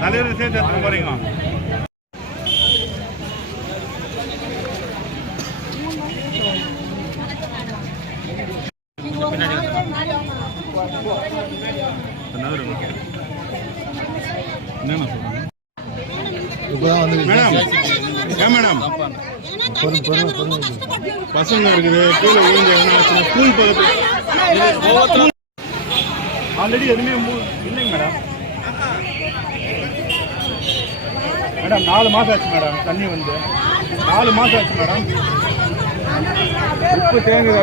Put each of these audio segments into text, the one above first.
தலைவர் சேர்த்து எத்தனை போறீங்க என்னென்ன சொல்றாங்க இப்பதான் வந்து மேடம் ஏன் மேடம் பசங்க இருக்குது கீழே விழுந்து என்ன ஆச்சுன்னா பக்கத்து ஆல்ரெடி எதுவுமே இல்லைங்க மேடம் மேடம் நாலு மாதம் ஆச்சு மேடம் தண்ணி வந்து. நாலு மாதம் ஆச்சு மேடம் உப்பு தேங்குது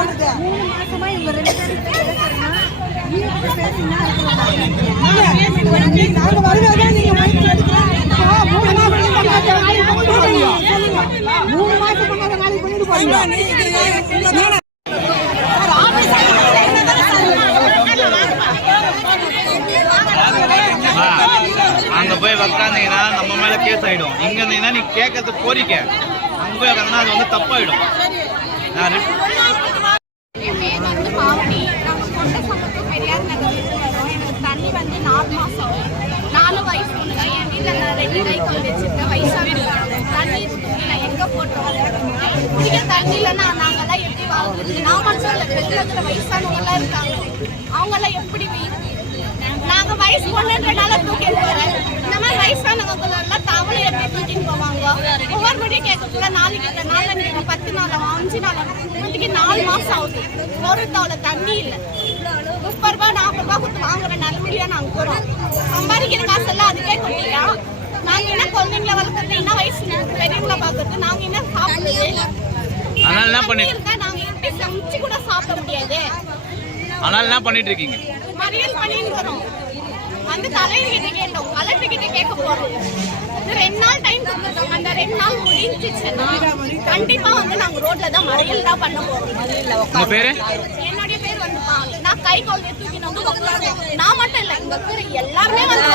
நீங்க மூணு மாசம் பண்ணாத நாளைக்கு பண்ணிட்டு போறீங்க. அங்க போய் உக்காந்தீங்கன்னா நம்ம மேல கேஸ் ஆயிடும். இங்க இருந்தீங்கன்னா நீ கேட்கறது கோரிக்கை. அங்க போய் உக்காந்தா அது வந்து தப்பாயிடும். நான் ரிப்- என் பேர் வந்து பாவனி நாங்க கொண்ட சமத்து பெரியார் நகர்லேருந்து வரோம் எனக்கு தண்ணி வந்து நாலு மாசம் நாலு வயசு பொண்ணு தான் என் வீட்டில் கை வயசாக தண்ணி நான் எங்கே போட்டோம்? குடிக்க தண்ணி இல்லைன்னா நாங்கெல்லாம் எப்படி வாழ்றது? நான் மட்டும் இல்லை வயசானவங்கலாம் இருக்காங்க. அவங்கெல்லாம் எப்படி நாங்க வயசு பொண்ணுன்றனால தூக்கிட்டு போறேன். இந்த மாதிரி வயசானவங்களெல்லாம் தவளை எப்படி தூக்கிட்டு போவாங்க. ஒவ்வொரு முறையும் கேட்கறதுல நாளைக்கு இந்த நாள் நீங்க பத்து நாள் அஞ்சு நாள் ஆகும். நாலு மாசம் ஆகுது. ஒரு தவளை தண்ணி இல்லை. முப்பது ரூபாய் நாற்பது ரூபாய் கொடுத்து வாங்குற நிலைமையில நாங்க போறோம் சம்பாதிக்கிற காசெல்லாம் அதுக்கே கொட்டியா நாங்க என்ன குழந்தைங்கள வளர்க்கறது என்ன வயசு நாங்க என்ன சாப்பிடுறது? அதனால என்ன பண்ணி தண்ணி இருந்தா நாங்க எப்படி சமைச்சு கூட சாப்பிட முடியாது. அதனால என்ன பண்ணிட்டு இருக்கீங்க மறியல் பண்ணிருக்கிறோம் வந்து தலைவர்கிட்ட கேட்டோம். கலெக்டர் கிட்ட கேட்க போறோம். இது ரெண்டு நாள் டைம் கொடுத்துருக்கோம் அந்த ரெண்டு நாள் முடிஞ்சிச்சுன்னா கண்டிப்பா வந்து நாங்க ரோட்ல தான் மறியல் தான் பண்ண போறோம். உங்க பேரு? என்னுடைய பேர் வந்து பால். நான் கை குழந்தைய தூக்கி. நான் மட்டும் இல்ல இங்க எல்லாருமே வந்து